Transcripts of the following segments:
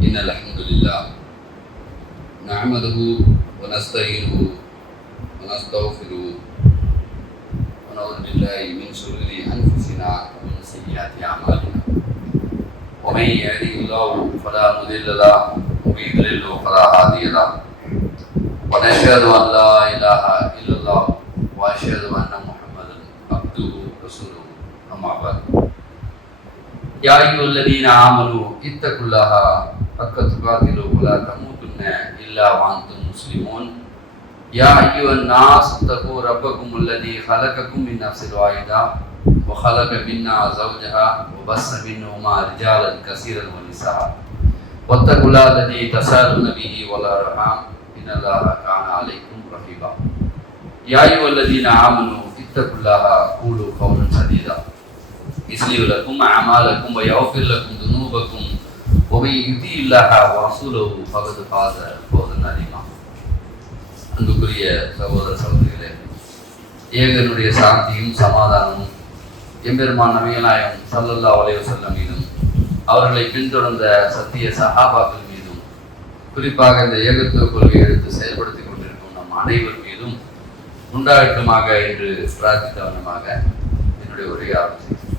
إن الحمد لله نحمده ونستعينه ونستغفره ونعوذ بالله من شرور أنفسنا ومن سيئات أعمالنا. ومن يهده الله فلا مضل له ومن يضلل فلا هادي له. ونشهد أن لا إله إلا الله وأشهد أن محمدا عبده ورسوله. أما بعد. يا أيها الذين آمنوا اتقوا الله حق تقاته ولا تموتن إلا وأنتم مسلمون. يا أيها الناس اتقوا ربكم الذي خلقكم من نفس واحدة وخلق منها زوجها وبث منهما رجالا كثيرا ونساء. واتقوا الله الذي تساءلون به والأرحام إن الله كان عليكم رقيبا. يا أيها الذين آمنوا اتقوا الله قولوا قولا سديدا. يصلح لكم أعمالكم ويغفر لكم ذنوبكم. ஒமை யுதி இல்லாக வசூலவு பகது பாத போதன் அதிகம் அன்புக்குரிய சகோதர சகோதரிகளே ஏகனுடைய சாந்தியும் சமாதானமும் எம்பெருமான் நவீனாயம் சல்லல்லா வலைய செல்ல மீதும் அவர்களை பின்தொடர்ந்த சத்திய சகாபாக்கள் மீதும் குறிப்பாக இந்த ஏகத்துவ கொள்கையை எடுத்து செயல்படுத்தி கொண்டிருக்கும் நம் அனைவர் மீதும் உண்டாகட்டுமாக என்று பிரார்த்தித்தவனமாக என்னுடைய உரையை ஆரம்பித்தேன்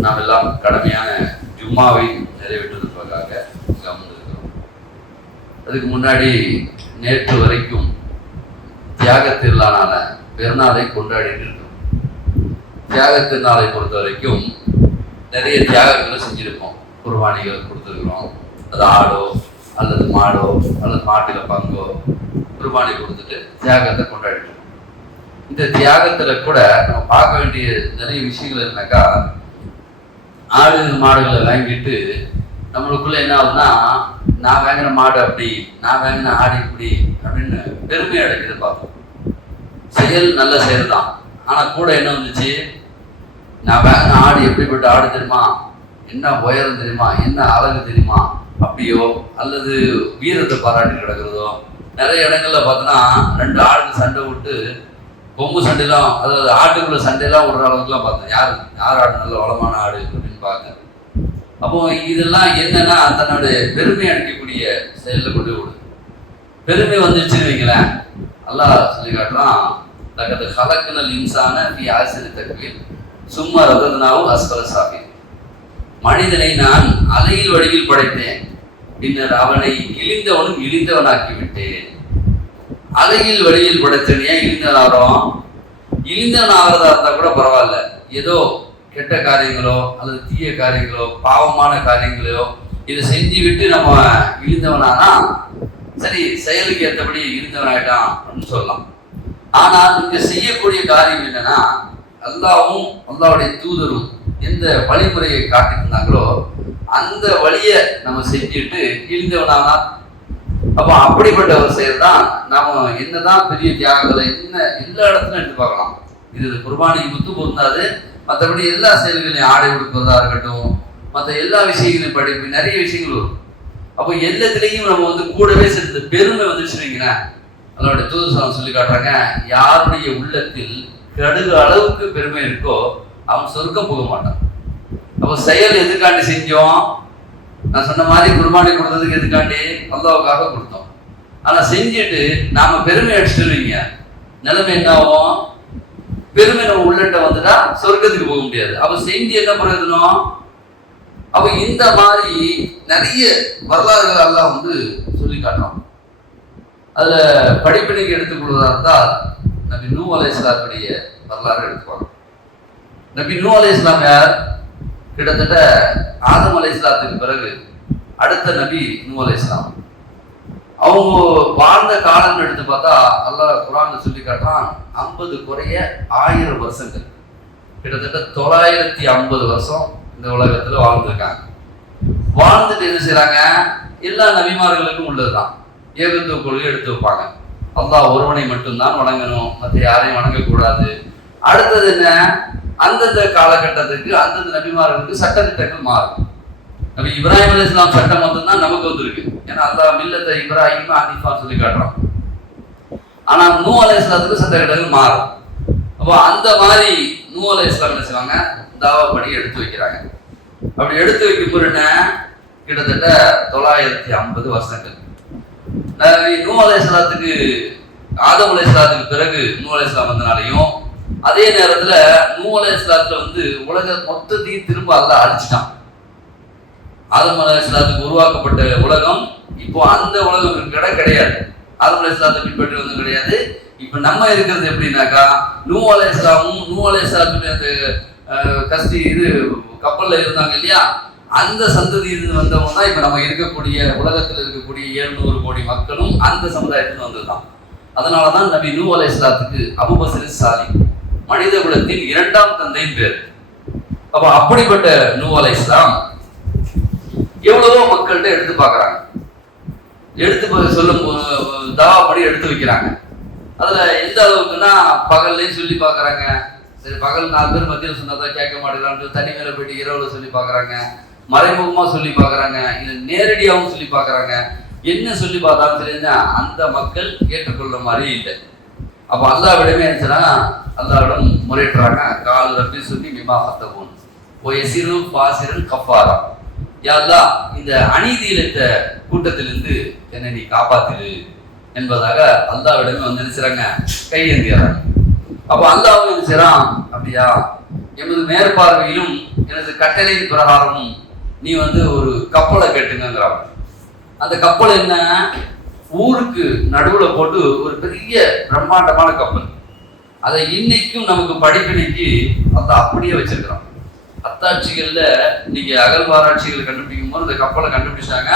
நாம் எல்லாம் கடமையான ஜும்மாவை நிறைவேற்றுவதற்காக இங்கு அமர்ந்திருக்கிறோம் அதுக்கு முன்னாடி நேற்று வரைக்கும் தியாக திருநாளான பெருநாளை கொண்டாடிட்டு இருக்கோம். தியாக திருநாளை பொறுத்த வரைக்கும் நிறைய தியாகங்களை செஞ்சுருக்கோம். குர்பானிகள் கொடுத்துருக்குறோம். அது ஆடோ அல்லது மாடோ அல்லது மாட்டில் பங்கோ குர்பானி கொடுத்துட்டு தியாகத்தை கொண்டாடிட்டு இந்த தியாகத்தில் கூட நம்ம பார்க்க வேண்டிய நிறைய விஷயங்கள் என்னக்கா ஆடு மாடுகளை வாங்கிட்டு நம்மளுக்குள்ள என்ன ஆகுதுன்னா நான் வாங்கின மாடு அப்படி நான் வாங்கின ஆடு இப்படி அப்படின்னு பெருமை அடைக்கிறது பார்ப்போம். செயல் நல்ல செயல் தான் ஆனால் கூட என்ன வந்துச்சு? நான் வாங்கின ஆடு எப்படிப்பட்ட ஆடு தெரியுமா? என்ன உயரம் தெரியுமா? என்ன அழகு தெரியுமா? அப்படியோ அல்லது வீரத்தை பாராட்டி கிடக்கிறதோ? நிறைய இடங்கள்ல பார்த்தோன்னா ரெண்டு ஆடுக்கு சண்டை விட்டு கொம்பு சண்டைலாம் அதாவது ஆட்டுக்குள்ள சண்டையெல்லாம் விடுற அளவுக்குலாம் பார்த்தேன் யார் யார் ஆடு நல்ல வளமான ஆடு? அப்படின்னு அப்போ இதெல்லாம் என்னன்னா தன்னோட பெருமை அடிக்கக்கூடிய செயலில் கொண்டு விடும் பெருமை வந்துச்சுன்னு வைங்களேன். அல்லாஹ் சொல்லி காட்டுறான் தகது கலக்குனல் இன்சான நீ ஆசிரியர் தக்கவில் சும்மா ரதனாவும் அஸ்வர சாமி மனிதனை நான் அலையில் வடிவில் படைத்தேன். பின்னர் அவனை இழிந்தவனும் இழிந்தவனாக்கி விட்டேன் அலையில் வழியில் படைத்தவன் ஏன் இழிந்தவன் ஆகிறோம் இழிந்தவன் ஆகிறதா இருந்தால் கூட பரவாயில்ல. ஏதோ கெட்ட காரியங்களோ அல்லது தீய காரியங்களோ பாவமான காரியங்களோ இதை செஞ்சு விட்டு நம்ம இழிந்தவனானா சரி செயலுக்கு ஏற்றபடி இருந்தவனாயிட்டான் அப்படின்னு சொல்லலாம். ஆனால் இங்க செய்யக்கூடிய காரியம் என்னன்னா அல்லாவும் அல்லாவுடைய தூதரும் எந்த வழிமுறையை காட்டியிருந்தாங்களோ அந்த வழியை நம்ம செஞ்சுட்டு இழுந்தவனானா. அப்போ அப்படிப்பட்ட ஒரு செயல் தான் நாம என்னதான் பெரிய தியாகங்களை என்ன எல்லா இடத்துலையும் எடுத்து பார்க்கலாம். இது குர்பானிக்கு முத்து பொருந்தாது மற்றபடி எல்லா செயல்களையும் ஆடை உடுப்பதாக இருக்கட்டும் மற்ற எல்லா விஷயங்களையும் படிப்பு நிறைய விஷயங்கள் வரும். அப்போ எல்லாத்துலேயும் நம்ம வந்து கூடவே சேர்ந்து பெருமை வந்துச்சு வைங்களேன். அதனுடைய தூதுசாலம் சொல்லி காட்டுறாங்க யாருடைய உள்ளத்தில் கடுகு அளவுக்கு பெருமை இருக்கோ அவன் சொர்க்கம் போக மாட்டான். அப்போ செயல் எதுக்காண்டி செஞ்சோம்? நான் சொன்ன மாதிரி குர்பானி கொடுத்ததுக்கு எதுக்காண்டி? அல்லாவுக்காக கொடுத்தோம். ஆனால் செஞ்சுட்டு நாம் பெருமை அடிச்சுட்டு வைங்க. நிலைமை என்ன ஆகும்? பெருமை நம்ம உள்ளட்ட வந்துட்டா சொர்க்கத்துக்கு போக முடியாது. அப்ப செய்தி என்ன பிரயோஜனம்? அப்ப இந்த மாதிரி நிறைய வரலாறுகள் எல்லாம் வந்து சொல்லி காட்டுறோம். அதுல படிப்பினைக்கு எடுத்துக்கொள்வதா இருந்தால் நபி நூ அலை இஸ்லாத்துடைய வரலாறு எடுத்துக்கணும் நபி நூ அலை இஸ்லாம் யார்? கிட்டத்தட்ட ஆதம் அலை இஸ்லாத்துக்கு பிறகு அடுத்த நபி நூ அலை இஸ்லாம் அவங்க வாழ்ந்த காலம் எடுத்து பார்த்தா அல்லாஹ் குரான் சொல்லி காட்டுறான் ஐம்பது குறைய ஆயிரம் வருஷங்கள். கிட்டத்தட்ட தொள்ளாயிரத்தி ஐம்பது வருஷம் இந்த உலகத்துல வாழ்ந்துருக்காங்க. வாழ்ந்துட்டு என்ன செய்கிறாங்க எல்லா நபிமார்களுக்கும் உள்ளதுதான். ஏகத்துவ கொள்கை எடுத்து வைப்பாங்க. அல்லாஹ் ஒருவனை மட்டும்தான் வணங்கணும் மற்ற யாரையும் வணங்கக்கூடாது. அடுத்தது என்ன? அந்தந்த காலகட்டத்துக்கு அந்தந்த நபிமார்களுக்கு சட்டத்திட்டங்கள் மாறும். நபி இப்ராஹிம் அலி இஸ்லாம் சட்டம் மட்டும்தான் நமக்கு வந்திருக்கு. ஏன்னா அல்லாஹ் மில்லத்தை இப்ராஹிம் அனிஃபா சொல்லி காட்டுறோம் ஆனா நூ அலி இஸ்லாத்துக்கு சட்ட கட்டங்கள் மாறும். அப்போ அந்த மாதிரி நூ அலி இஸ்லாம் என்ன செய்வாங்க? தாவா படி எடுத்து வைக்கிறாங்க. அப்படி எடுத்து வைக்கும் என்ன? கிட்டத்தட்ட தொள்ளாயிரத்தி ஐம்பது வருஷங்கள். நூ நூ அலைஹிஸ்ஸலாத்துக்கு ஆதம் அலைஹிஸ்ஸலாத்துக்கு பிறகு நூ அலைஹிஸ்ஸலாம் வந்தனாலையும் அதே நேரத்துல நூ அலைஹிஸ்ஸலாத்துல வந்து உலக மொத்தத்தையும் திரும்ப அல்லாஹ் அழிச்சிட்டான். ஆதம் அலைஹிஸ்ஸலாத்துக்கு உருவாக்கப்பட்ட உலகம் இப்போ அந்த உலகம் கிட கிடையாது. ஆதம் அலைஹிஸ்ஸலாத்தை பின்பற்றுவதும் கிடையாது. இப்போ நம்ம இருக்கிறது எப்படின்னாக்கா நூ அலைஹிஸ்ஸலாமும் நூ அலைஹிஸ்ஸலாத்துடைய அந்த கஸ்தி இது கப்பலில் இருந்தாங்க இல்லையா? அந்த சந்ததியிலிருந்து வந்தவங்க தான் இப்போ நம்ம இருக்கக்கூடிய உலகத்தில் இருக்கக்கூடிய ஏழ்நூறு கோடி மக்களும் அந்த சமுதாயத்தில் வந்ததுதான். அதனால தான் நபி நூ அலைஹிஸ்ஸலாத்துக்கு அபுபசரி சாலி மனித குலத்தின் இரண்டாம் தந்தையின் பேர். அப்போ அப்படிப்பட்ட நூ அலைஹிஸ்ஸலாம் எவ்வளவோ மக்கள்கிட்ட எடுத்து பார்க்கறாங்க. எடுத்து சொல்லும் தவாப்படி எடுத்து வைக்கிறாங்க. அதுல எந்த அளவுக்குன்னா பகல்லையும் சொல்லி பார்க்கறாங்க. சரி பகல் நாலு பேர் மத்தியில் சொன்னதான் கேட்க மாட்டேங்கிறான்னு மேலே போயிட்டு இரவுல சொல்லி பார்க்குறாங்க. மறைமுகமா சொல்லி பார்க்கறாங்க. இது நேரடியாகவும் சொல்லி பார்க்கறாங்க. என்ன சொல்லி பார்த்தாலும் தெரியுதுன்னா அந்த மக்கள் ஏற்றுக்கொள்ள மாதிரி இல்லை. அப்போ அல்லாவிடமே இருந்துச்சுன்னா அல்லாவிடம் முறையிட்டுறாங்க கால் ரப்பி சொல்லி மிமா ஹத்தபூன். ஓ எசிறு பாசிரன் கஃபாரா. யாருலா இந்த அநீதி இழைத்த கூட்டத்திலிருந்து என்னை நீ காப்பாத்திரு என்பதாக அல்லாவிடமே வந்து நினைச்சுறாங்க கையேந்திறாங்க அப்போ அல்லாவும் என்ன அப்படியா எமது மேற்பார்வையிலும் எனது கட்டளையின் பிரகாரமும் நீ வந்து ஒரு கப்பலை கட்டுங்கிறான் அந்த கப்பல் என்ன? ஊருக்கு நடுவில் போட்டு ஒரு பெரிய பிரம்மாண்டமான கப்பல். அதை இன்னைக்கும் நமக்கு படிப்பினைக்கு அதை அப்படியே வச்சிருக்கிறோம் அத்தாட்சிகள்ல நீங்க அகழ்வாராய்ச்சிகள் கண்டுபிடிக்கும் போது அந்த கப்பலை கண்டுபிடிச்சாங்க.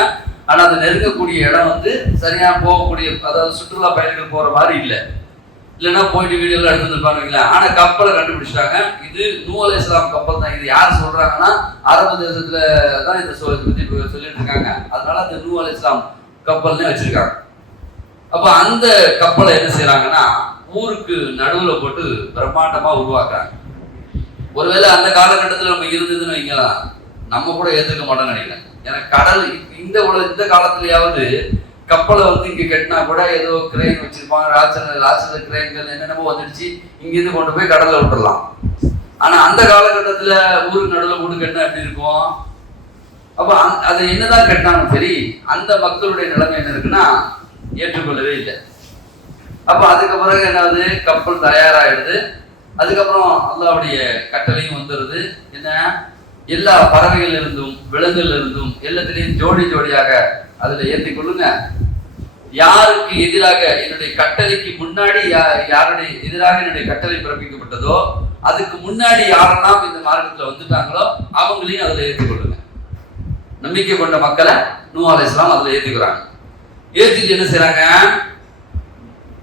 ஆனா அது நெருங்கக்கூடிய இடம் வந்து சரியா போகக்கூடிய அதாவது சுற்றுலா பயணிகள் போற மாதிரி இல்லை. இல்லைன்னா போயிட்டு வீடியோலாம் எல்லாம் எடுத்து வந்துருப்பாங்க ஆனா கப்பலை கண்டுபிடிச்சிட்டாங்க. இது நூ அலை இஸ்லாம் கப்பல் தான். இது யார் சொல்றாங்கன்னா அரபு தேசத்துல தான் இந்த இதை பத்தி இப்ப சொல்லிட்டு இருக்காங்க. அதனால அந்த நூ அலை இஸ்லாம் கப்பல்னே வச்சிருக்காங்க. அப்ப அந்த கப்பலை என்ன செய்கிறாங்கன்னா ஊருக்கு நடுவுல போட்டு பிரம்மாண்டமா உருவாக்குறாங்க. ஒருவேளை அந்த காலகட்டத்தில் நம்ம இருந்ததுன்னு வைங்களேன் நம்ம கூட ஏற்றுக்க மாட்டோம்னு நினைக்கிறேன். ஏன்னா கடல் இந்த உல இந்த காலத்துலயாவது கப்பலை வந்து இங்கே கட்டினா கூட ஏதோ கிரெயின் வச்சிருப்பாங்க ராட்சத ராட்சத கிரெயின்கள் என்னென்னமோ வந்துடுச்சு இங்கேருந்து கொண்டு போய் கடலில் விட்டுறலாம். ஆனால் அந்த காலகட்டத்தில் ஊருக்கு நடுவில் வீடு கட்டினா எப்படி இருக்கும்? அப்போ அது அதை என்னதான் கட்டினாலும் சரி அந்த மக்களுடைய நிலைமை என்ன இருக்குன்னா ஏற்றுக்கொள்ளவே இல்லை. அப்போ அதுக்கு பிறகு என்னது கப்பல் தயாராகிடுது அதுக்கப்புறம் அல்லாவுடைய கட்டளையும் வந்துடுது என்ன? எல்லா பறவைகள் இருந்தும் விலங்குகள் இருந்தும் எல்லாத்திலையும் ஜோடி ஜோடியாக அதில் ஏற்றி கொள்ளுங்க. யாருக்கு எதிராக என்னுடைய கட்டளைக்கு முன்னாடி யா- யாருடைய எதிராக என்னுடைய கட்டளை பிறப்பிக்கப்பட்டதோ அதுக்கு முன்னாடி யாரெல்லாம் இந்த மார்க்கத்தில் வந்துட்டாங்களோ அவங்களையும் அதில் ஏற்றுக்கொள்ளுங்க நம்பிக்கை கொண்ட மக்களை நூ அலைஹிஸ்ஸலாம் அதில் ஏற்றிக்கிறாங்க ஏற்றிட்டு என்ன செய்கிறாங்க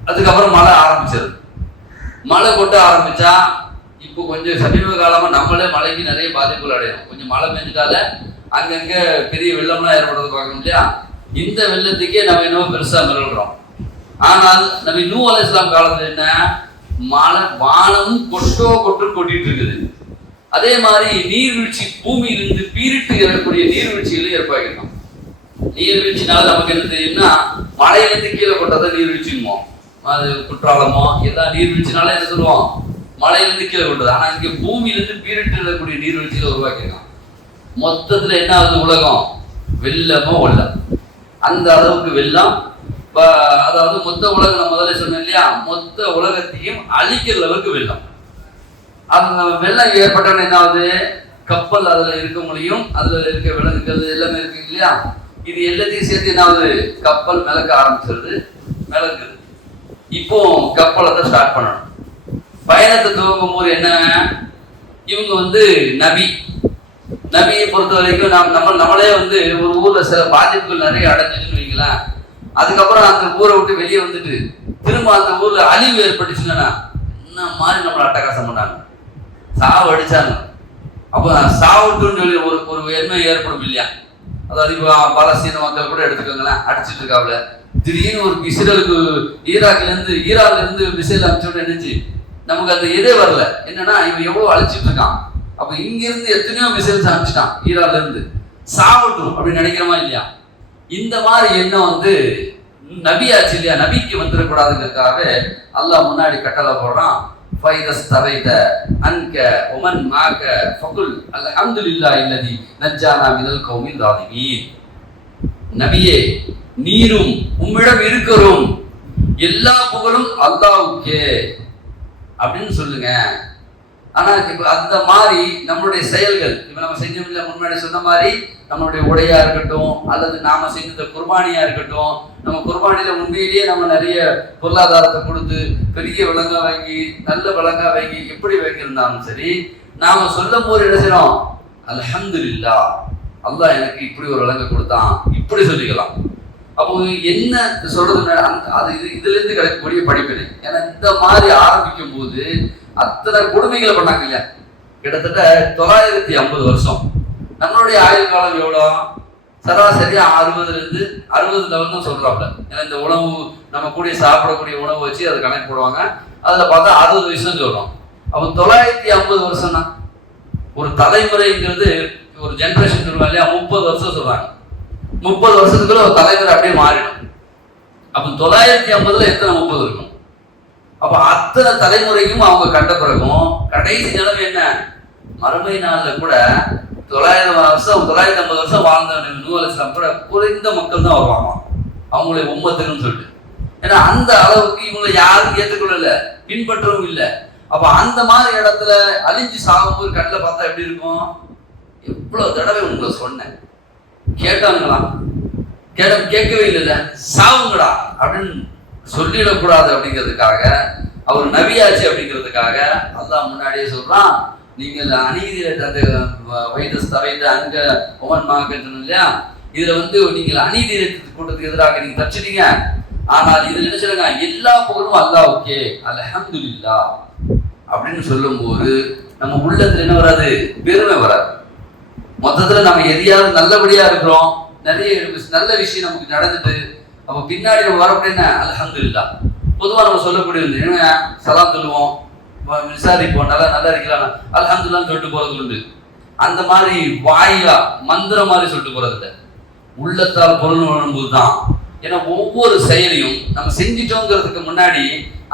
அதுக்கப்புறம் மழை ஆரம்பிச்சது மழை கொட்ட ஆரம்பிச்சா இப்போ கொஞ்சம் சமீப காலமாக நம்மளே மழைக்கு நிறைய பாதிப்புகள் அடையும் கொஞ்சம் மழை பெஞ்சிட்டால அங்கங்கே பெரிய வெள்ளம்லாம் ஏற்படுறது பார்க்கணும் இல்லையா? இந்த வெள்ளத்துக்கே நம்ம என்னவோ பெருசாக மிரள்றோம். ஆனால் நம்ம நூ அலை இஸ்லாம் காலத்தில் என்ன? மழை வானமும் கொட்டோ கொட்டு கொட்டிட்டு இருக்குது. அதே மாதிரி நீர்வீழ்ச்சி பூமியிலிருந்து பீரிட்டு இறக்கக்கூடிய நீர்வீழ்ச்சிகளும் ஏற்பாகிருக்கும் நீர்வீழ்ச்சினால நமக்கு என்ன தெரியும்னா மழையிலிருந்து கீழே கொட்டதை நீர்வீழ்ச்சிங்குமோ அது குற்றாலமோ எல்லா நீர்வீழ்ச்சினாலே என்ன சொல்லுவோம் மலையிலிருந்து கீழே கொண்டது ஆனால் இங்கே பூமியிலிருந்து பீரிட்டு இருக்கக்கூடிய நீர்வீழ்ச்சிகளை உருவாக்கியிருக்கான். மொத்தத்தில் என்ன ஆகுது உலகம்? வெள்ளமோ வெள்ளம் அந்த அளவுக்கு வெள்ளம். அதாவது மொத்த உலகம் நான் முதல்ல சொன்னேன் இல்லையா? மொத்த உலகத்தையும் அழிக்கிற அளவுக்கு வெள்ளம். அந்த வெள்ளம் ஏற்பட்டோன்னு என்ன ஆகுது? கப்பல் அதில் இருக்க முடியும் அதுல இருக்க விலங்குகள் எல்லாமே இருக்கு இல்லையா? இது எல்லாத்தையும் சேர்த்து என்ன ஆகுது? கப்பல் மிளக்க ஆரம்பிச்சிருது. மிளக்குது இப்போ கப்பலை தான் ஸ்டார்ட் பண்ணணும். பயணத்தை துவங்கும் போது என்ன? இவங்க வந்து நபி. நபியை பொறுத்த வரைக்கும் நாம் நம்ம நம்மளே வந்து ஒரு ஊர்ல சில பாதிப்புகள் நிறைய அடைஞ்சிச்சுன்னு வைங்களேன். அதுக்கப்புறம் அந்த ஊரை விட்டு வெளியே வந்துட்டு திரும்ப அந்த ஊர்ல அழிவு ஏற்பட்டுச்சுன்னா என்ன மாதிரி நம்மளை அட்டகாசம் பண்ணாங்க? சாவு அடிச்சாங்க. அப்போ சாவட்டுன்னு சொல்லி ஒரு ஒரு எண்ணம் ஏற்படும் இல்லையா? அதாவது இப்போ சீன மக்கள் கூட எடுத்துக்கோங்களேன் அடிச்சிட்டு இருக்காப்புல திடீர்னு ஒரு இஸ்ரேலுக்கு ஈராக்லேருந்து இருந்து இருந்து மிசைல் அனுப்பிச்சோட நினைச்சு நமக்கு அந்த இதே வரல. என்னன்னா இவன் எவ்வளவு அழிச்சிட்டு இருக்கான்? அப்ப இங்க இருந்து எத்தனையோ மிசைல்ஸ் அனுப்பிச்சிட்டான் ஈராக்லேருந்து சாவட்டும் அப்படின்னு நினைக்கிறோமா இல்லையா? இந்த மாதிரி எண்ணம் வந்து நபியாச்சு இல்லையா? நபிக்கு வந்துடக்கூடாதுங்கிறதுக்காக அல்லாஹ் முன்னாடி கட்டளை போடுறான். ஃபைதஸ் தவைத அன்க உமன் மாக்க ஃபகுல் அல்ஹம்துலில்லாஹி இல்லதி நஜ்ஜானா மினல் கௌமில் தாலிமீன் நபியே நீரும் உம்மிடம் இருக்கிறோம். எல்லா புகழும் அல்லாவுக்கே. அப்படின்னு சொல்லுங்க. ஆனா இப்ப அந்த மாதிரி நம்மளுடைய செயல்கள் இப்ப நம்ம செஞ்சோம்ல முன்னாடி சொன்ன மாதிரி நம்மளுடைய உடையா இருக்கட்டும் அல்லது நாம செஞ்ச குர்பானியா இருக்கட்டும் நம்ம குர்பானியில உண்மையிலேயே நம்ம நிறைய பொருளாதாரத்தை கொடுத்து பெரிய விலங்கா வாங்கி நல்ல விலங்கா வாங்கி எப்படி வாங்கியிருந்தாலும் சரி நாம சொல்லும் போது என்ன செய்யறோம்? அல்ஹம்துலில்லா அல்லாஹ் எனக்கு இப்படி ஒரு விலங்கை கொடுத்தான். இப்படி சொல்லிக்கலாம். அப்போ என்ன சொல்றது அது இது இதுல இருந்து கிடைக்கக்கூடிய படிப்பினை. ஏன்னா இந்த மாதிரி ஆரம்பிக்கும் போது அத்தனை கொடுமைகளை பண்ணாங்க இல்லையா? கிட்டத்தட்ட தொள்ளாயிரத்தி ஐம்பது வருஷம். நம்மளுடைய ஆயுள் காலம் எவ்வளோ? சராசரியா அறுபதுல இருந்து அறுபது லெவல் தான் சொல்றாப்ல ஏன்னா இந்த உணவு நம்ம கூடிய சாப்பிடக்கூடிய உணவு வச்சு அதை கணக்கு போடுவாங்க. அதுல பார்த்தா அறுபது வயசுன்னு சொல்றோம். அப்போ தொள்ளாயிரத்தி ஐம்பது வருஷம்னா ஒரு தலைமுறைங்கிறது ஒரு ஜென்ரேஷன் சொல்லுவாங்க இல்லையா? முப்பது வருஷம் சொல்றாங்க. முப்பது வருஷத்துக்குள்ள ஒரு தலைவர் அப்படியே மாறிடும். அப்போ தொள்ளாயிரத்தி ஐம்பதுல எத்தனை முப்பது இருக்கும்? அப்ப அத்தனை தலைமுறையும் அவங்க கண்ட பிறகும் கடைசி நிலைமை என்ன? மறுமை நாளில் கூட தொள்ளாயிரம் வருஷம் தொள்ளாயிரத்தி ஐம்பது வருஷம் வாழ்ந்த நூலகம் கூட குறைந்த மக்கள் தான் வருவாங்க அவங்களுடைய உம்மத்துக்குன்னு சொல்லிட்டு. ஏன்னா அந்த அளவுக்கு இவங்களை யாரும் ஏற்றுக்கொள்ளல பின்பற்றவும் இல்லை. அப்ப அந்த மாதிரி இடத்துல அழிஞ்சு சாகும்போது கண்ணில் பார்த்தா எப்படி இருக்கும்? எவ்வளவு தடவை உங்களை சொன்னேன். கேட்டாங்களா? கேட்ட கேட்கவே இல்லைல்ல. சாவுங்களா அப்படின்னு சொல்லிடக்கூடாது அப்படிங்கிறதுக்காக அவர் நவியாச்சு அப்படிங்கிறதுக்காக அல்லாஹ் முன்னாடியே சொல்றான் நீங்கள் அநீதியில அந்த வைரஸ் தவைத்து அங்க ஒமன் மாக்கன்னு இல்லையா? இதுல வந்து நீங்கள் அநீதி கூட்டத்துக்கு எதிராக நீங்க தச்சுட்டீங்க ஆனால் இதுல என்ன சொல்லுங்க எல்லா புகழும் அல்லாஹ்வுக்கே அல்ஹம்துலில்லா அப்படின்னு சொல்லும்போது நம்ம உள்ளத்துல என்ன வராது? பெருமை வராது. மொத்தத்துல நம்ம எதையாவது நல்லபடியா இருக்கிறோம். நிறைய நல்ல விஷயம் நமக்கு நடந்துட்டு அப்ப பின்னாடி நம்ம வரப்படி என்ன? இல்லா பொதுவா நம்ம சொல்லக்கூடிய என்ன சலாம் சொல்லுவோம் விசாரிப்போம் நல்லா நல்லா இருக்கலாம். அல்ஹம்துலில்லான்னு சொல்லிட்டு போறது உண்டு. அந்த மாதிரி வாயிலா மந்திரம் மாதிரி சொல்லிட்டு போறது இல்லை. உள்ளத்தால் பொருள் வரும்போது தான் ஏன்னா ஒவ்வொரு செயலையும் நம்ம செஞ்சிட்டோங்கிறதுக்கு முன்னாடி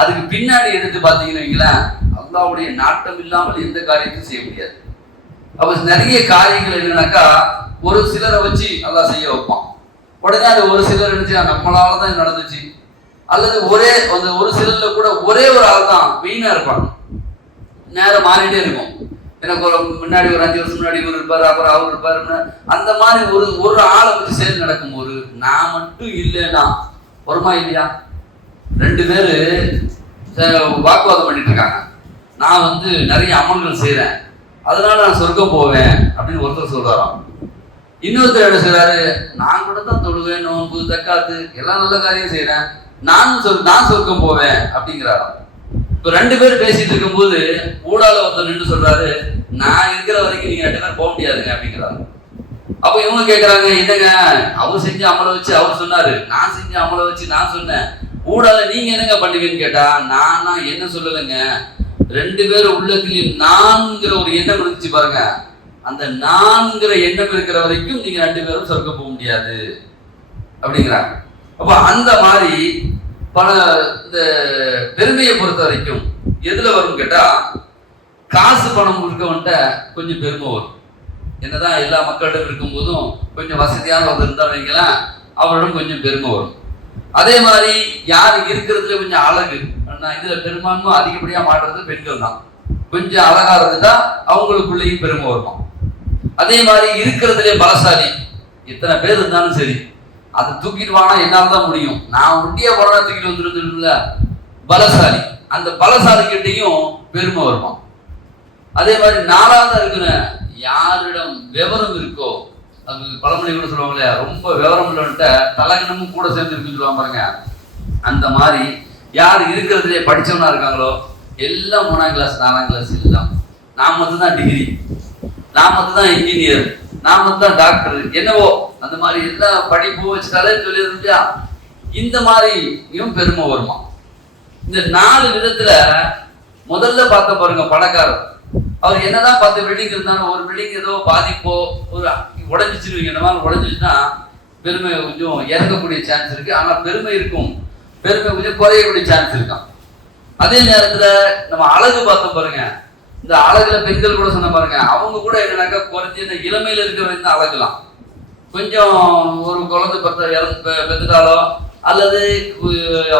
அதுக்கு பின்னாடி எடுத்து பார்த்தீங்கன்னு வைங்களேன் அல்லாவுடைய நாட்டம் இல்லாமல் எந்த காரியத்தையும் செய்ய முடியாது. அப்ப நிறைய காரியங்கள் என்னன்னாக்கா ஒரு சிலரை வச்சு நல்லா செய்ய வைப்பான். உடனே அது ஒரு சிலர் நினைச்சு நம்மளால தான் இது நடந்துச்சு. அல்லது ஒரே அந்த ஒரு சிலர்ல கூட ஒரே ஒரு ஆள் தான் மெயினா இருப்பாங்க. நேரம் மாறிட்டே இருக்கும். எனக்கு ஒரு முன்னாடி ஒரு அஞ்சு வருஷம் முன்னாடி ஒரு இருப்பார் அப்புறம் அவர் இருப்பாரு அந்த மாதிரி ஒரு ஒரு ஆளை வச்சு சேர்ந்து ஒரு நான் மட்டும் இல்லைன்னா வருமா இல்லையா? ரெண்டு பேர் வாக்குவாதம் பண்ணிட்டு இருக்காங்க. நான் வந்து நிறைய அமல்கள் செய்கிறேன் அதனால நான் சொர்க்கம் போவேன் அப்படின்னு ஒருத்தர் சொல்றாராம். இன்னொருத்தர் என்ன செய்யறாரு நான் கூட தான் தொழுவேன் நோன்பு தக்காத்து எல்லாம் நல்ல காரியம் செய்யறேன் நான் சொல் நான் சொர்க்கம் போவேன் அப்படிங்கிறாராம். இப்போ ரெண்டு பேரும் பேசிட்டு இருக்கும்போது ஊடால ஒருத்தர் நின்று சொல்றாரு நான் இருக்கிற வரைக்கும் நீங்க ரெண்டு பேரும் போக முடியாதுங்க அப்படிங்கிறாரு அப்போ இவங்க கேக்குறாங்க என்னங்க? அவர் செஞ்சு அமலை வச்சு அவர் சொன்னாரு. நான் செஞ்சு அமலை வச்சு நான் சொன்னேன். ஊடால நீங்க என்னங்க பண்ணுவீங்கன்னு கேட்டா நான் என்ன சொல்லலைங்க? ரெண்டு பேரும் உள்ளத்துலயும் நான்கிற ஒரு எண்ணம் இருந்துச்சு பாருங்க. அந்த நான்கிற எண்ணம் இருக்கிற வரைக்கும் நீங்க ரெண்டு பேரும் சொர்க்க போக முடியாது. அப்படிங்கிறாங்க. அப்ப அந்த மாதிரி பல இந்த பெருமையை பொறுத்த வரைக்கும் எதுல வரும் கேட்டா காசு பணம் இருக்கவன்ட்ட கொஞ்சம் பெருமை வரும். என்னதான் எல்லா மக்களிடம் இருக்கும்போதும் கொஞ்சம் வசதியான ஒருத்தர் இருந்தா வைங்களேன் அவரிடம் கொஞ்சம் பெருமை வரும். அதே மாதிரி யார் இருக்கிறதுல கொஞ்சம் அழகு. இதுல பெரும்பான்மை அதிகப்படியா மாடுறது பெண்கள் தான். கொஞ்சம் அழகா இருந்துட்டா அவங்களுக்குள்ளேயும் பெருமை வரும் அதே மாதிரி இருக்கிறதுலே பலசாலி. எத்தனை பேர் இருந்தாலும் சரி அதை தூக்கிட்டு வானா தான் முடியும். நான் முடிய போனா தூக்கிட்டு வந்துருந்துல பலசாலி. அந்த பலசாலி கிட்டையும் பெருமை வருமா அதே மாதிரி நாலாவது இருக்கிற யாரிடம் விவரம் இருக்கோ அது பழமொழி கூட சொல்லுவாங்க இல்லையா ரொம்ப விவரம் இல்லைன்ட்ட தலகணமும் கூட சேர்ந்துருக்குன்னு சொல்லுவாங்க பாருங்க. அந்த மாதிரி யார் இருக்கிறதுலே படிச்சவனா இருக்காங்களோ எல்லாம் மூணாம் கிளாஸ் நாலாம் கிளாஸ் எல்லாம். நான் மட்டும் தான் டிகிரி நான் மட்டும் தான் இன்ஜினியர் நான் மட்டும் தான் டாக்டர் என்னவோ அந்த மாதிரி எல்லா படிப்பு வச்சுட்டாலே சொல்லியிருந்துச்சா இந்த மாதிரி இவன் பெருமை வருமா? இந்த நாலு விதத்துல முதல்ல பார்த்த பாருங்க பணக்காரர். அவர் என்னதான் பத்து பில்டிங் இருந்தாலும் ஒரு பில்டிங் ஏதோ பாதிப்போ ஒரு உடஞ்சிச்சிருவீங்க. இந்த மாதிரி உடஞ்சிச்சுன்னா பெருமை கொஞ்சம் இறங்கக்கூடிய சான்ஸ் இருக்கு. ஆனால் பெருமை இருக்கும். பெருமை கொஞ்சம் குறையக்கூடிய சான்ஸ் இருக்கும். அதே நேரத்தில் நம்ம அழகு பார்த்தோம் பாருங்க. இந்த அழகுல பெண்கள் கூட சொன்ன பாருங்க. அவங்க கூட என்னன்னாக்கா குறைஞ்சி இந்த இளமையில இருக்கிற இந்த அழகுலாம். கொஞ்சம் ஒரு குழந்தை பத்த இறந்து பெற்றுட்டாலோ அல்லது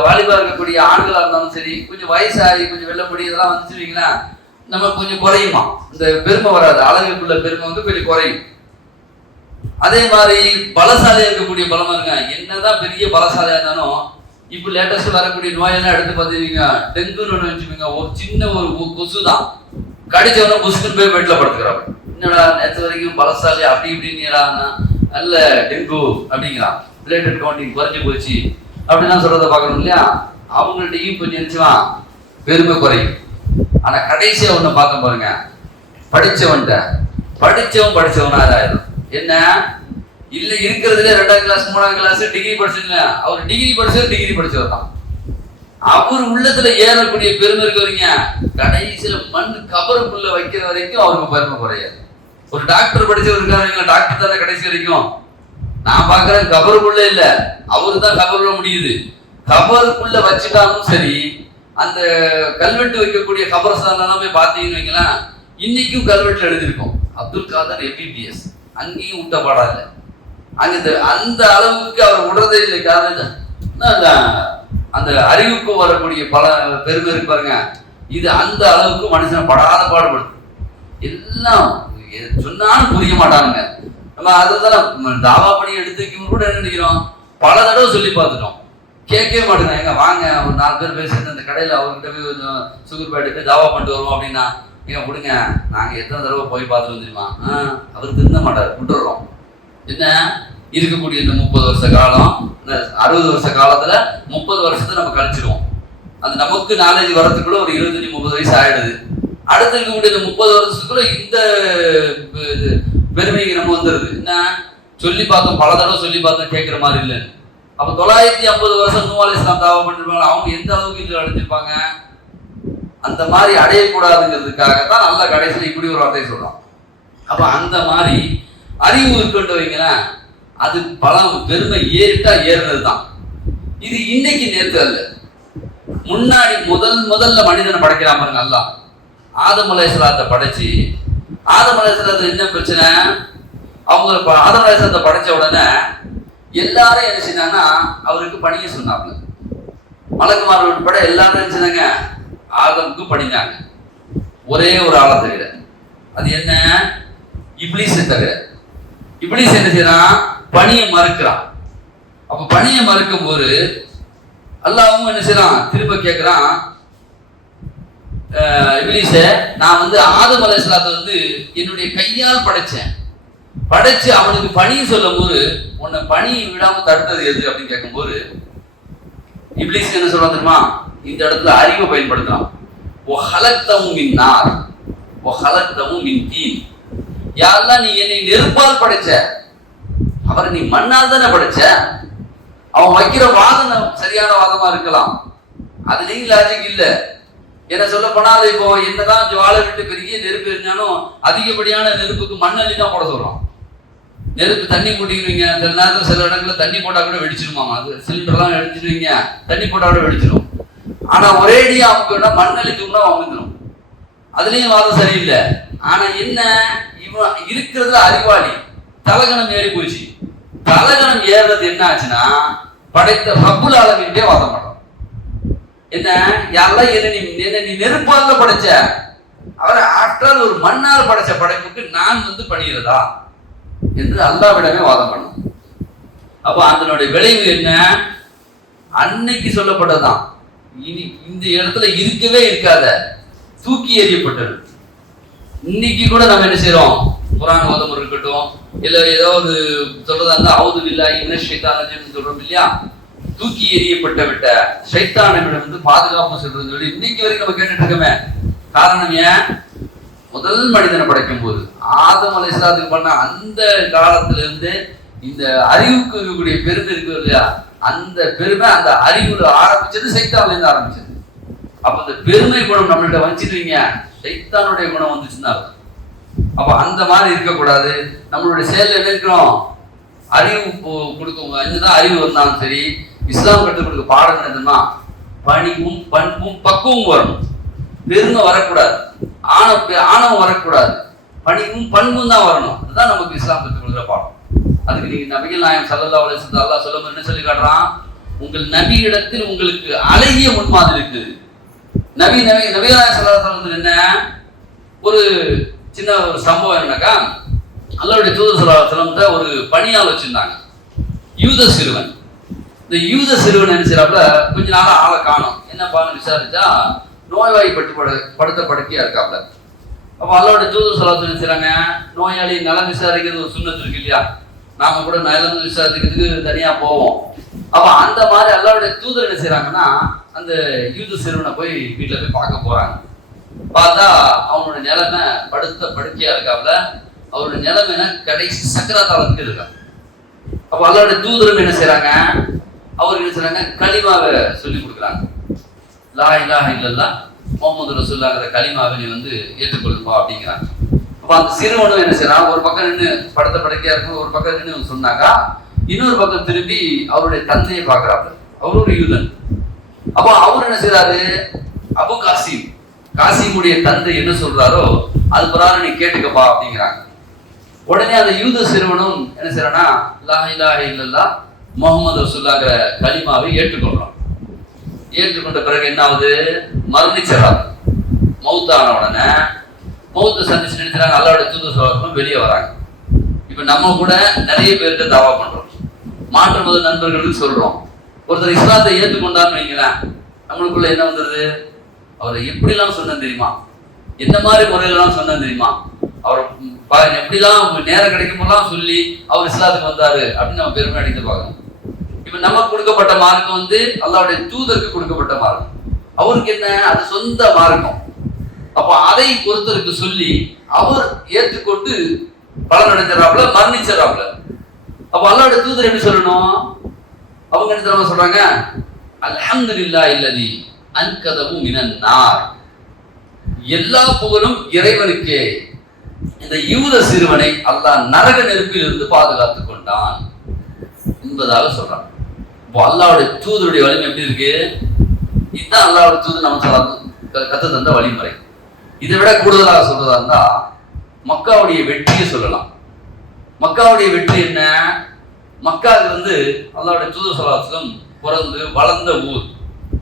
வாலிபா இருக்கக்கூடிய ஆண்களாக இருந்தாலும் சரி கொஞ்சம் வயசாகி கொஞ்சம் வெள்ளப்படி இதெல்லாம் வந்துச்சு நம்ம கொஞ்சம் குறையுமா இந்த பெருமை வராது. அழகுக்குள்ள பெருமை வந்து கொஞ்சம் குறையும். அதே மாதிரி பலசாலியாக இருக்கக்கூடிய பலமா இருங்க. என்னதான் பெரிய பலசாலியாக இருந்தாலும் இப்போ லேட்டஸ்ட் வரக்கூடிய நோயெல்லாம் எடுத்து பார்த்துருவீங்க டெங்குன்னு ஒன்று வச்சுக்கோங்க. ஒரு சின்ன ஒரு கொசு தான் கடிச்சவன புசுக்குன்னு போய் பெட்ல படுத்துக்கிறாங்க என்னடா நேற்று வரைக்கும் பலசாலி அப்படி இப்படின்னு நல்ல டெங்கு அப்படிங்கிறான். பிளேட்டட் கவுண்டிங் குறைஞ்சு போச்சு. அப்படிலாம் சொல்றதை பார்க்கணும் இல்லையா? அவங்கள்ட்டையும் கொஞ்சம் நினைச்சுவான் பெருமை குறையும். ஆனா கடைசியா ஒன்று பார்க்க பாருங்க. படிச்சவன்ட்ட படிச்சவன் படிச்சவனா அதாயிரும் என்ன? இல்ல இருக்கிறதுல ரெண்டாம் கிளாஸ் மூணாம் கிளாஸ் டிகிரி படிச்சதுல அவர் டிகிரி படிச்சவர் டிகிரி படிச்சவர் தான். அவர் உள்ளத்துல ஏறக்கூடிய பெருமை இருக்கு கடைசியில மண் கபருக்குள்ள வைக்கிற வரைக்கும் அவருக்கு பெருமை குறையாது. ஒரு டாக்டர் படிச்சவர் இருக்காரு டாக்டர் தானே கடைசி வரைக்கும். நான் பாக்குறேன் கபருக்குள்ள இல்ல. அவரு தான் கபருள்ள முடியுது. கபருக்குள்ள வச்சுட்டாலும் சரி அந்த கல்வெட்டு வைக்கக்கூடிய கபர் போய் பார்த்தீங்கன்னு வைங்களேன் இன்னைக்கும் கல்வெட்டுல எழுதியிருக்கோம். அப்துல் காதர் எம்பிபிஎஸ் அங்கேயும் விட்ட அங்கே அந்த அளவுக்கு அவர் விடுறதே இல்லை. காரணம் என்ன? அந்த அறிவுக்கு வரக்கூடிய பல பெருமை இருப்பாருங்க பாருங்க. இது அந்த அளவுக்கு மனுஷனை படாத பாடுபடுது. எல்லாம் சொன்னாலும் புரிய மாட்டானுங்க. நம்ம அதுதான் தாவா பணி எடுத்துக்கும் கூட என்ன நினைக்கிறோம்? பல தடவை சொல்லி பார்த்துட்டோம். கேட்கவே மாட்டேங்கிறாங்க. எங்க வாங்க ஒரு நாலு பேர் பேசிட்டு அந்த கடையில் அவர்கிட்ட போய் கொஞ்சம் சுகர் பேட்டுக்கு தாவா பண்ணிட்டு வருவோம் அப்படின்னா ஏன் விடுங்க நாங்கள் எத்தனை தடவை போய் பார்த்துட்டு தெரியுமா? ஆ அவர் திருந்த மாட்டார் விட்டுறோம். என்ன? இருக்கக்கூடிய இந்த முப்பது வருஷ காலம் இந்த அறுபது வருஷ காலத்துல முப்பது வருஷத்தை நம்ம கழிச்சிருவோம். அது நமக்கு நாலேஜ் வரத்துக்குள்ள ஒரு இருபத்தஞ்சு முப்பது வயசு ஆயிடுது. அடுத்து இருக்கக்கூடிய இந்த முப்பது வருஷத்துக்குள்ள இந்த இது பெருமைக்கு நம்ம வந்துடுது என்ன? சொல்லி பார்த்தோம் பல தடவை சொல்லி பார்த்தோம் கேட்குற மாதிரி இல்லை அப்போ தொள்ளாயிரத்தி ஐம்பது வருஷம் நூவால் இஸ்லாம் தாவா பண்ணிருப்பாங்க. அவங்க எந்த அளவுக்கு இதில் அடைஞ்சிருப்பாங்க அந்த மாதிரி அடையக்கூடாதுங்கிறதுக்காக தான் நல்ல கடைசியில் இப்படி ஒரு வார்த்தையை சொல்கிறான் அப்போ அந்த மாதிரி அறிவு இருக்குன்னு வைங்களேன் அது பலம் பெருமை ஏறிட்டா ஏறுனது தான் இது இன்னைக்கு நேத்து அல்ல. முன்னாடி முதல் முதல்ல மனிதனை படைக்கிறான் பாருங்க நல்லா ஆதமலேஸ்வரத்தை படைச்சு ஆதமலேஸ்வரத்தில் என்ன பிரச்சனை? அவங்க ஆதமலேஸ்வரத்தை படைச்ச உடனே எல்லாரும் என்ன செஞ்சாங்கன்னா அவருக்கு பணிய சொன்னாங்க மலக்குமார் உட்பட எல்லாரும் என்ன செஞ்சாங்க? ஆதமுக்கு பண்ணினாங்க ஒரே ஒரு ஆளை தவிர. அது என்ன? இப்ளீஸை தவிர. இப்ளீஸ் என்ன செய்யறான் பணியை மறுக்கிறான் அப்ப பணியை மறுக்கும் போது அல்லாவும் என்ன செய்யறான் திரும்ப கேட்கிறான் இப்ளீஸ நான் வந்து ஆதம் அலைஹிஸ்ஸலாத்தை வந்து என்னுடைய கையால் படைச்சேன். படைச்சு அவனுக்கு பணி சொல்லும் போது உன்னை பணியை விடாம தடுத்தது எது? அப்படின்னு கேட்கும்போது இப்ளீஸ் என்ன சொல்றான் தெரியுமா? இந்த இடத்துல அறிவை பயன்படுத்தலாம். ஓ மின் ஓ மின் யாரெல்லாம் நீ என்னை நெருப்பால் படைச்ச அவரை நீ மண்ணால் தானே படைச்ச? அவன் வைக்கிற வாதம் சரியான வாதமா இருக்கலாம். அதுலயும் லாஜிக் இல்ல. என்ன சொல்ல போனா அது இப்போ என்னதான் ஜுவாலை விட்டு பெரிய நெருப்பு இருந்தாலும் அதிகப்படியான நெருப்புக்கு மண் அள்ளி தான் போட சொல்றோம். நெருப்பு தண்ணி போட்டீங்க சில நேரத்தில் சில இடங்கள்ல தண்ணி போட்டா கூட வெடிச்சிருமாமா. அது சிலிண்டர்லாம் வெடிச்சிருவீங்க தண்ணி போட்டா கூட வெடிச்சிடும் ஆனா ஒரேடியா அவங்க மண் அள்ளி தூங்கினா வந்துடும் அதுலயும் வாதம் சரியில்லை. ஆனா என்ன? இவன் இருக்கிறதுல அறிவாளி. தலகணம் ஏறி போச்சு. தலகணம் ஏறுறது என்ன ஆச்சுன்னா படைத்த ரப்புல் அளவின்றே வாதம் பண்றான் என்ன? யாரெல்லாம் என்ன நீ என்ன நீ நெருப்பால படைச்ச? அவரை ஆற்றால் ஒரு மண்ணால் படைச்ச படைப்புக்கு நான் வந்து பணிகிறதா? என்று அல்லாவிடமே வாதம் பண்ணும் அப்ப அதனுடைய விளைவு என்ன? அன்னைக்கு சொல்லப்பட்டதுதான். இனி இந்த இடத்துல இருக்கவே இருக்காத. தூக்கி எறியப்பட்டது. இன்னைக்கு கூட நம்ம என்ன செய்யறோம் குரான் ஓதம் இருக்கட்டும் இல்ல ஏதாவது சொல்றதா இருந்தா அவுது இல்லா இன்ன ஷைத்தானஜம் சொல்றோம் இல்லையா? தூக்கி எறியப்பட்ட விட்ட ஷைத்தானமிடம் வந்து பாதுகாப்பு சொல்றது சொல்லி இன்னைக்கு வரைக்கும் நம்ம கேட்டுட்டு இருக்கோமே. காரணம் ஏன்? முதல் மனிதனை படைக்கும் போது ஆதம் அலைஹிஸ்ஸலாத்துக்கு பண்ண அந்த காலத்துல இருந்து இந்த அறிவுக்கு இருக்கக்கூடிய பெருமை இருக்கு இல்லையா? அந்த பெருமை அந்த அறிவுல ஆரம்பிச்சது சைத்தாவிலேருந்து ஆரம்பிச்சது. அப்ப அந்த பெருமை குணம் நம்மள்கிட்ட வச்சிருக்கீங்க சைத்தானுடைய குணம் வந்துச்சுன்னா அப்ப அந்த மாதிரி இருக்கக்கூடாது. நம்மளுடைய செயல்ல என்ன இருக்கிறோம் அறிவு கொடுக்கவங்க என்னதான் அறிவு வந்தாலும் சரி இஸ்லாம் கற்றுக் கொடுக்க பாடம் என்னதுன்னா பணிவும் பண்பும் பக்குவம் வரணும் பெருமை வரக்கூடாது. ஆணவ ஆணவம் வரக்கூடாது. பணிவும் பண்பும் தான் வரணும். அதுதான் நமக்கு இஸ்லாம் கற்றுக் கொடுக்குற பாடம். அதுக்கு நீங்க நபிகள் நாயம் சல்லல்லா அலிஸ்லாம் அல்லா சொல்லும் என்ன சொல்லி காட்டுறான்? உங்கள் நபி இடத்தில் உங்களுக்கு அழகிய முன்மாதிரி இருக்குது. நபி நபி நபிகளாய சல்லா என்ன? ஒரு சின்ன ஒரு சம்பவம் என்னக்கா அல்லாவுடைய தூதர் சல்லா செல்லம்கிட்ட ஒரு பணியால் வச்சிருந்தாங்க யூத சிறுவன். இந்த யூத சிறுவன் என்ன செய்யறாப்புல கொஞ்ச நாள் ஆளை காணும். என்ன என்னப்பான்னு விசாரிச்சா நோய்வாய்ப்பட்டு படு படுத்த படுக்கையா இருக்காப்ல அப்போ அல்லாவோட தூதர் சலாத்து என்ன செய்றாங்க? நோயாளி நலம் விசாரிக்கிறது ஒரு சுண்ணத்து இருக்கு இல்லையா? நாம கூட நலன் விசாரிக்கிறதுக்கு தனியா போவோம். அப்ப அந்த மாதிரி அல்லாவுடைய தூதர் என்ன செய்கிறாங்கன்னா அந்த யூது சிறுவனை போய் வீட்டுல போய் பார்க்க போறாங்க. பார்த்தா அவனோட நிலைமை படுத்த படுக்கையா இருக்காப்ல. அவரோட நிலைமை கடைசி சக்கராத்தாளத்துக்கு இருக்கா. அப்ப அல்லாவுடைய தூதரும் என்ன செய்யறாங்க அவர் என்ன செய்றாங்க? களிமாவை சொல்லி கொடுக்குறாங்க. லா இலாஹ இல்லல்லா முகமது ரசூல்லாங்கிற களிமாவை நீ வந்து ஏற்றுக்கொள்ளுப்பா அப்படிங்கிறாங்க. அப்ப அந்த சிறுவனும் என்ன செய்யறான்? ஒரு பக்கம் நின்று படத்தை படுக்கையா இருக்கும் ஒரு பக்கம் நின்று சொன்னாக்கா இன்னொரு பக்கம் திரும்பி அவருடைய தந்தையை பார்க்கறாரு அவரு ஒரு யூதன். அப்போ அவர் என்ன செய்யறாரு அபு காசிம். காசிமுடைய தந்தை என்ன சொல்றாரோ அது பிரகாரம் நீ கேட்டுக்கப்பா அப்படிங்கிறாங்க. உடனே அந்த யூத சிறுவனும் என்ன செய்யறானா லா இலாஹ இல்லல்லா முகமது ரசூல்லாங்கிற கலிமாவை ஏற்றுக்கொள்றான். ஏற்றுக்கொண்ட பிறகு என்ன ஆகுது? மரணிச்சிடறாங்க மௌத்தான உடனே மௌத்தை சந்திச்சு நினைச்சாங்க அல்லாவோட தூத சோழர்களும் வெளியே வராங்க. இப்ப நம்ம கூட நிறைய பேர்கிட்ட தாவா பண்றோம். மாற்று மத நண்பர்களுக்கு சொல்றோம். ஒருத்தர் இஸ்லாத்தை ஏற்றுக்கொண்டான்னு வைங்களேன் நம்மளுக்குள்ள என்ன வந்துருது? அவரை எப்படிலாம் சொன்னேன் தெரியுமா? எந்த மாதிரி முறையிலலாம் சொன்னேன் தெரியுமா? அவர் எப்படிலாம் நேரம் கிடைக்கும் போதெல்லாம் சொல்லி அவர் இஸ்லாத்துக்கு வந்தாரு அப்படின்னு நம்ம பெருமை அடித்து பார்க்கணும். இப்ப நமக்கு கொடுக்கப்பட்ட மார்க்கம் வந்து அல்லாவுடைய தூதருக்கு கொடுக்கப்பட்ட மார்க்கம். அவருக்கு என்ன? அது சொந்த மார்க்கம். அப்ப அதை ஒருத்தருக்கு சொல்லி அவர் ஏற்றுக்கொண்டு பலன் அடைஞ்சிடறாப்புல மரணிச்சிடறாப்புல அப்ப அல்லாட தூதர் என்ன சொல்லணும்? அவங்க என்ன தெரியுமா சொல்றாங்க? இல்லா இல்லதி அன்கதமு மினன் எல்லா புகழும் இறைவனுக்கே. இந்த யூத சிறுவனை அல்லாஹ் நரக நெருப்பில் இருந்து பாதுகாத்துக் கொண்டான். என்பதாக சொல்றான். இப்போ அல்லாவுடைய தூதருடைய வலிமை எப்படி இருக்கு? இதுதான் அல்லாவுடைய தூது நம்ம கத்து தந்த வழிமுறை. இதை விட கூடுதலாக சொல்றதா இருந்தா மக்காவுடைய வெற்றியை சொல்லலாம். மக்காவுடைய வெற்றி என்ன? மக்காவுக்கு வந்து அல்லாவுடைய தூதர் பிறந்து வளர்ந்த ஊர்.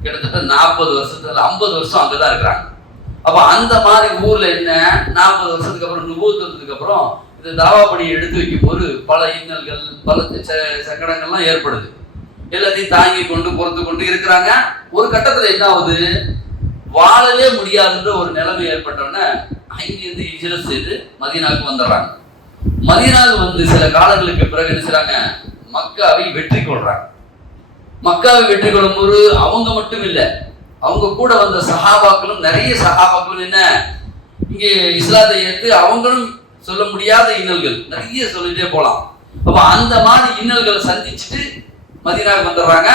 கிட்டத்தட்ட நாற்பது வருஷத்துல ஐம்பது வருஷம் அங்கதான் இருக்கிறாங்க. அப்ப அந்த மாதிரி ஊர்ல என்ன? நாற்பது வருஷத்துக்கு அப்புறம் நுபூத் அப்புறம் இந்த தாவா பணியை எடுத்து வைக்கும் போது பல இன்னல்கள் பல ச- சங்கடங்கள்லாம் ஏற்படுது. எல்லாத்தையும் தாங்கி கொண்டு பொறுத்து கொண்டு இருக்கிறாங்க. ஒரு கட்டத்துல என்ன ஆகுது? வாழவே முடியாதுன்ற ஒரு நிலைமை ஏற்பட்டோன்னே அங்கிருந்து இஜரத் செய்து மதீனாவுக்கு வந்துடுறாங்க. மதீனாவுக்கு வந்து சில காலங்களுக்கு பிறகு என்ன செய்றாங்க? மக்காவை வெற்றி கொள்றாங்க. மக்காவை வெற்றி கொள்ளும்போது அவங்க மட்டும் இல்லை அவங்க கூட வந்த சகாபாக்களும் நிறைய சஹாபாக்களும் என்ன? இங்கே இஸ்லாத்தை ஏற்று அவங்களும் சொல்ல முடியாத இன்னல்கள் நிறைய சொல்லிட்டே போகலாம் அப்போ அந்த மாதிரி இன்னல்களை சந்திச்சுட்டு மதினாவுக்கு வந்துடுறாங்க.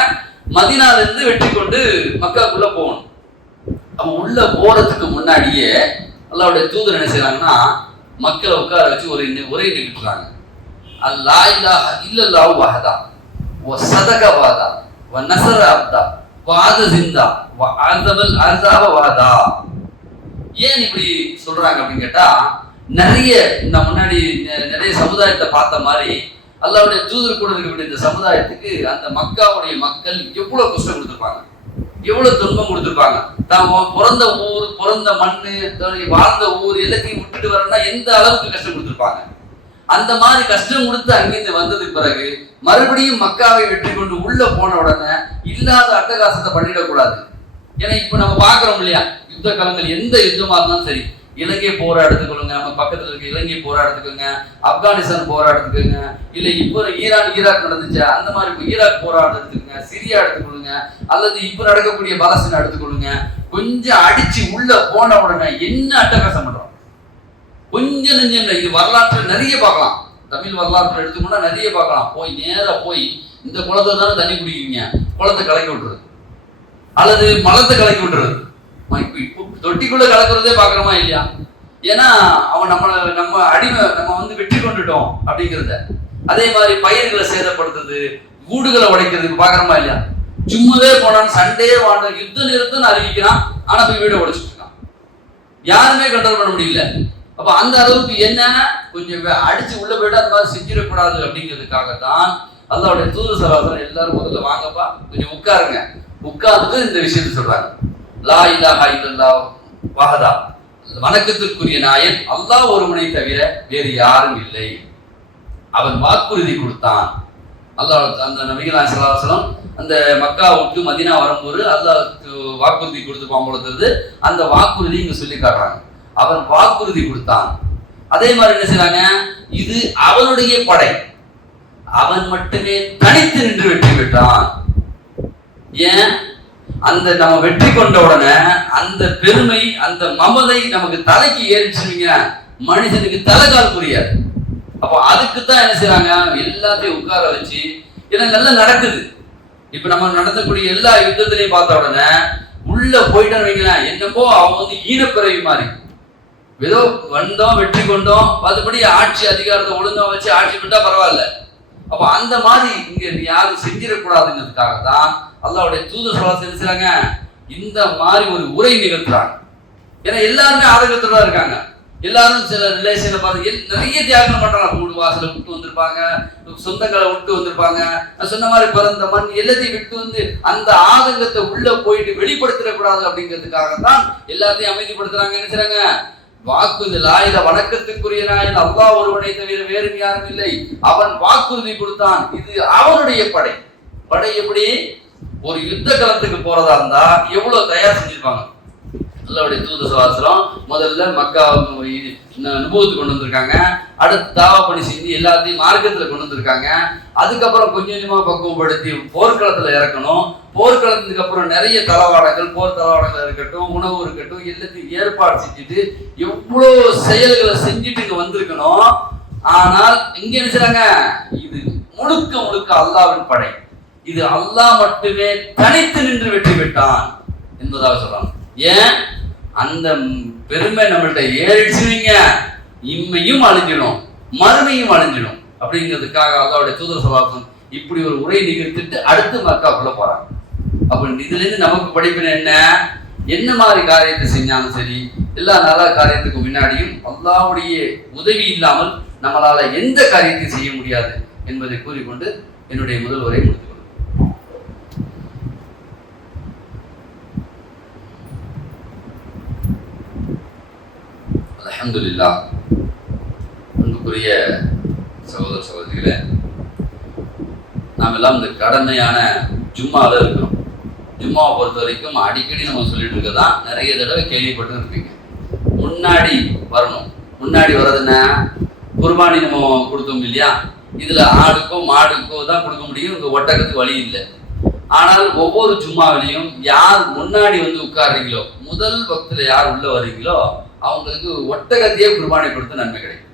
மதினாவிலிருந்து வெற்றி கொண்டு மக்காவுக்குள்ளே போகணும். அப்ப உள்ள போறதுக்கு முன்னாடியே அல்லாவுடைய தூதர் என்ன செய்யறாங்கன்னா மக்களை உட்கார வச்சு ஒரு உரை நிகழ்த்துறாங்க அல்லா இல்லா இல்லல்லா வஹதா. ஓ சதக வாதா. வ நசர அப்தா. வாத சிந்தா. ஜிந்தா வ அஸபல் அர்தாவ வாதா. ஏன் இப்படி சொல்றாங்க அப்படின்னு கேட்டா நிறைய இந்த முன்னாடி நிறைய சமுதாயத்தை பார்த்த மாதிரி அல்லாவுடைய தூதர் கூட இருக்கக்கூடிய இந்த சமுதாயத்துக்கு அந்த மக்காவுடைய மக்கள் எவ்வளவு கஷ்டம் கொடுத்துருப்பாங்க. எவ்வளவு துன்பம் கொடுத்துருப்பாங்க? தான் பிறந்த ஊர் பிறந்த மண்ணு வாழ்ந்த ஊர் எல்லாத்தையும் விட்டுட்டு வரணும்னா எந்த அளவுக்கு கஷ்டம் கொடுத்துருப்பாங்க? அந்த மாதிரி கஷ்டம் கொடுத்து அங்கிருந்து வந்ததுக்கு பிறகு மறுபடியும் மக்காவை வெற்றி கொண்டு உள்ள போன உடனே இல்லாத அட்டகாசத்தை பண்ணிடக்கூடாது. ஏன்னா இப்ப நம்ம பாக்குறோம் இல்லையா? யுத்த காலங்கள் எந்த யுத்தமா இருந்தாலும் சரி. இலங்கை போரா எடுத்துக்கொள்ளுங்க நம்ம பக்கத்துல இருக்க இலங்கை போரா எடுத்துக்கோங்க ஆப்கானிஸ்தான் போரா எடுத்துக்கோங்க இல்ல இப்போ ஈரான் ஈராக் நடந்துச்சு? அந்த மாதிரி இப்போ ஈராக் போரா எடுத்துக்கோங்க சிரியா எடுத்துக்கொள்ளுங்க அல்லது இப்போ நடக்கக்கூடிய பாலஸ்தீன் எடுத்துக்கொள்ளுங்க கொஞ்சம் அடிச்சு உள்ள போன உடனே என்ன அட்டகாசம் பண்றோம்? கொஞ்சம் நெஞ்சம் இல்லை. இது வரலாற்று நிறைய பார்க்கலாம். தமிழ் வரலாற்று எடுத்துக்கோன்னா நிறைய பார்க்கலாம். போய் நேரா போய் இந்த குளத்தை தானே தண்ணி குடிக்கிறீங்க? குளத்தை கலக்கி விட்டுறது. அல்லது மலத்தை கலக்கி விட்டுறது. இப்போ தொட்டிக்குள்ள கலக்கிறதே பாக்குறோமா இல்லையா? ஏன்னா அவன் நம்மளை நம்ம அடிமை நம்ம வந்து வெற்றி கொண்டுட்டோம் அப்படிங்கிறத. அதே மாதிரி பயிர்களை சேதப்படுத்துறது கூடுகளை உடைக்கிறதுக்கு பாக்குறோமா இல்லையா? சும்மாவே போனான் சண்டே வாழ்ந்த யுத்த நிறுத்தம் அறிவிக்கிறான் ஆனா போய் வீடை உடைச்சிட்டு இருக்கான். யாருமே கண்ட்ரோல் பண்ண முடியல. அப்ப அந்த அளவுக்கு என்ன? கொஞ்சம் அடிச்சு உள்ள போயிட்டு அந்த மாதிரி செஞ்சிடக்கூடாது அப்படிங்கிறதுக்காக தான் அல்லாவுடைய தூது சராசரம் எல்லாரும் முதல்ல வாங்கப்பா கொஞ்சம் உட்காருங்க. உட்கார்ந்து இந்த விஷயத்த சொல்றாங்க. லா இலாஹா இல்லல்லாஹ் வஹதா. வணக்கத்திற்குரிய நாயன் அல்லாஹ் ஒருவனை தவிர வேறு யாரும் இல்லை. அவன் வாக்குறுதி கொடுத்தான். அல்லாஹ் அந்த நபிகள் சலாசலம் அந்த மக்கா விட்டு மதினா வரும்போது அல்லாஹ் வாக்குறுதி கொடுத்து போகும்பொழுது அந்த வாக்குறுதி இங்க சொல்லி காட்டுறாங்க. அவன் வாக்குறுதி கொடுத்தான். அதே மாதிரி என்ன செய்கிறாங்க இது அவனுடைய படை. அவன் மட்டுமே தனித்து நின்று வெற்றி பெற்றான். ஏன்? அந்த நம்ம வெற்றி கொண்ட உடனே அந்த பெருமை அந்த மமதை நமக்கு தலைக்கு ஏறிச்சுவீங்க மனுஷனுக்கு தலைகால் புரியாது. அப்போ அதுக்கு தான் என்ன செய்யறாங்க எல்லாத்தையும் உட்கார வச்சு ஏன்னா நல்லா நடக்குது. இப்ப நம்ம நடத்தக்கூடிய எல்லா யுத்தத்திலையும் பார்த்த உடனே உள்ள போயிட்டோன்னு வைங்களேன். என்னப்போ அவன் வந்து ஈனப்பிறவி மாதிரி. ஏதோ வந்தோம் வெற்றி கொண்டோம். மற்றபடி ஆட்சி அதிகாரத்தை ஒழுங்கா வச்சு ஆட்சி பண்ணா பரவாயில்ல. அப்ப அந்த மாதிரி இங்க யாரும் செஞ்சிடக்கூடாதுங்கிறதுக்காக தான் அல்லாவுடைய தூது சொல்ல என்ன இந்த மாதிரி ஒரு உரை நிகழ்த்துறாங்க. ஏன்னா எல்லாருமே ஆரோக்கியத்தோட தான் இருக்காங்க. எல்லாரும் சில ரிலேஷன்ல பார்த்து நிறைய தியாகம் பண்றாங்க. வீடு வாசலை விட்டு வந்திருப்பாங்க. சொந்தங்களை விட்டு வந்திருப்பாங்க. நான் சொன்ன மாதிரி பிறந்த மண் எல்லாத்தையும் விட்டு வந்து அந்த ஆதங்கத்தை உள்ள போயிட்டு வெளிப்படுத்திடக்கூடாது அப்படிங்கிறதுக்காக தான் எல்லாத்தையும் அமைதிப்படுத்துறாங்க. என்ன வாக்குறுதி லாயில வணக்கத்துக்குரிய நாயில் அல்லா ஒருவனை தவிர வேறு யாரும் இல்லை. அவன் வாக்குறுதி கொடுத்தான். இது அவனுடைய படை. படை எப்படி? ஒரு யுத்த களத்துக்கு போறதா இருந்தா எவ்வளவு தயார் செஞ்சிருப்பாங்க? அல்லாவுடைய தூது சுவாசனம் முதல்ல மக்கா அனுபவத்துக்கு கொண்டு வந்திருக்காங்க. அடுத்து தாவா பணி செஞ்சு எல்லாத்தையும் மார்க்கத்தில் கொண்டு வந்திருக்காங்க. அதுக்கப்புறம் கொஞ்சம் கொஞ்சமாக பக்குவப்படுத்தி போர்க்களத்தில் இறக்கணும். போர்க்களத்துக்கு அப்புறம் நிறைய தளவாடங்கள் போர் தளவாடங்கள் இருக்கட்டும் உணவு இருக்கட்டும் எல்லாத்தையும் ஏற்பாடு செஞ்சுட்டு எவ்வளோ செயல்களை செஞ்சுட்டு இங்கே வந்திருக்கணும். ஆனால் இங்க நினைச்சாங்க இது முழுக்க முழுக்க அல்லாவின் படை. இது அல்லாஹ் மட்டுமே தனித்து நின்று வெற்றி பெற்றான் என்பதாக சொல்றான் ஏன்? அந்த பெருமை நம்மள்கிட்ட ஏறிடுச்சுவீங்க இம்மையும் அழிஞ்சிடும் மறுமையும் அழிஞ்சிடும். அப்படிங்கிறதுக்காக அல்லாவுடைய தூதர் சலாசம் இப்படி ஒரு உரை நிகழ்த்திட்டு அடுத்து மக்காக்குள்ள போறாங்க. அப்ப இதுல இருந்து நமக்கு படிப்பின என்ன? என்ன மாதிரி காரியத்தை செஞ்சாலும் சரி எல்லா நல்ல காரியத்துக்கு முன்னாடியும் அல்லாவுடைய உதவி இல்லாமல் நம்மளால எந்த காரியத்தையும் செய்ய முடியாது என்பதை கூறிக்கொண்டு என்னுடைய முதல் உரை முடித்துக் அலமதுல்லா அன்புக்குரிய சகோதர சகோதரிகளே நாம் எல்லாம் இந்த கடமையான ஜும்மாவில் இருக்கிறோம். ஜும்மாவை பொறுத்த வரைக்கும் அடிக்கடி நம்ம சொல்லிட்டு இருக்கதான் நிறைய தடவை கேள்விப்பட்டு இருப்பீங்க. முன்னாடி வரணும். முன்னாடி வர்றதுன்னா குர்பானி நம்ம கொடுத்தோம் இல்லையா? இதில் ஆடுக்கோ மாடுக்கோ தான் கொடுக்க முடியும். இங்க ஒட்டகத்துக்கு வழி இல்லை. ஆனால் ஒவ்வொரு ஜும்மாவிலையும் யார் முன்னாடி வந்து உட்கார்றீங்களோ முதல் பக்தில் யார் உள்ளே வர்றீங்களோ அவங்களுக்கு ஒட்டகத்தையே குர்பானை கொடுத்து நன்மை கிடைக்கும்.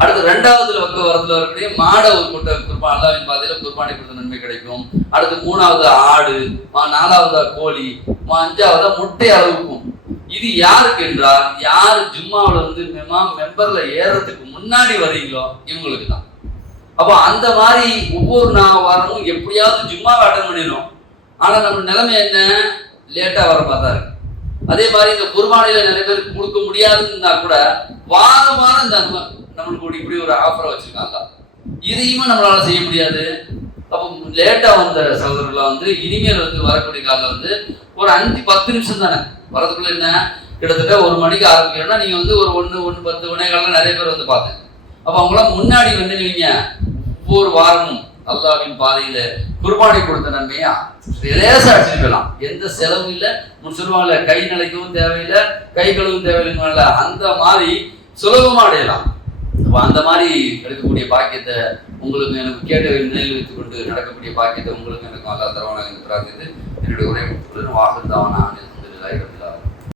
அடுத்து ரெண்டாவது பக்க வரத்துல வரக்கூடிய மாடை ஒரு கூட்ட குர்பான் அல்லாவின் பாதையில குர்பானை கொடுத்த நன்மை கிடைக்கும். அடுத்து மூணாவது ஆடு மா- நாலாவதா கோழி மா- அஞ்சாவதா முட்டை அளவுக்கும் இது யாருக்கு என்றால் யார் ஜும்மாவில் வந்து மெமா- மெம்பர்ல ஏறதுக்கு முன்னாடி வர்றீங்களோ இவங்களுக்கு தான். அப்போ அந்த மாதிரி ஒவ்வொரு நா வாரமும் எப்படியாவது ஜும்மாவை அட்டன் பண்ணிடும் ஆனால் நம்ம நிலைமை என்ன? லேட்டாக வர பார்த்தா இருக்கு. அதே மாதிரி இந்த குர்பானில நிறைய பேருக்கு கொடுக்க முடியாதுன்னா கூட வாரம் வாரம் இந்த நம்மளுக்கு இப்படி ஒரு ஆஃபரை வச்சிருக்காங்க. இதையுமே நம்மளால செய்ய முடியாது. அப்போ லேட்டா வந்த சகோதரர்களை வந்து இனிமேல் வந்து வரக்கூடிய காலம் வந்து ஒரு அஞ்சு பத்து நிமிஷம் தானே. வரதுக்குள்ள என்ன? கிட்டத்தட்ட ஒரு மணிக்கு ஆரம்பிக்கிறோம்னா நீங்க வந்து ஒரு ஒன்று ஒன்று பத்து வினைகள்லாம் நிறைய பேர் வந்து பார்த்தேன் அப்போ அவங்களாம் முன்னாடி வந்து நீங்க ஒவ்வொரு வாரமும் அல்லாவின் பாதையில குர்பானை கொடுத்த நன்மையா? லேசா அடிச்சுட்டு போயிடலாம். எந்த செலவும் இல்லை. முன் சொல்லுவாங்கல்ல கை நிலைக்கவும் தேவையில்லை கை கழுவும் தேவையில்லைங்கள அந்த மாதிரி சுலபமா அடையலாம். அந்த மாதிரி எடுக்கக்கூடிய பாக்கியத்தை உங்களுக்கு எனக்கு கேட்டு நினைவு வைத்துக் கொண்டு நடக்கக்கூடிய பாக்கியத்தை உங்களுக்கு எனக்கு அல்லா தரவான என்று பிரார்த்தித்து என்னுடைய உரை முடித்துக் வாசல் தாவான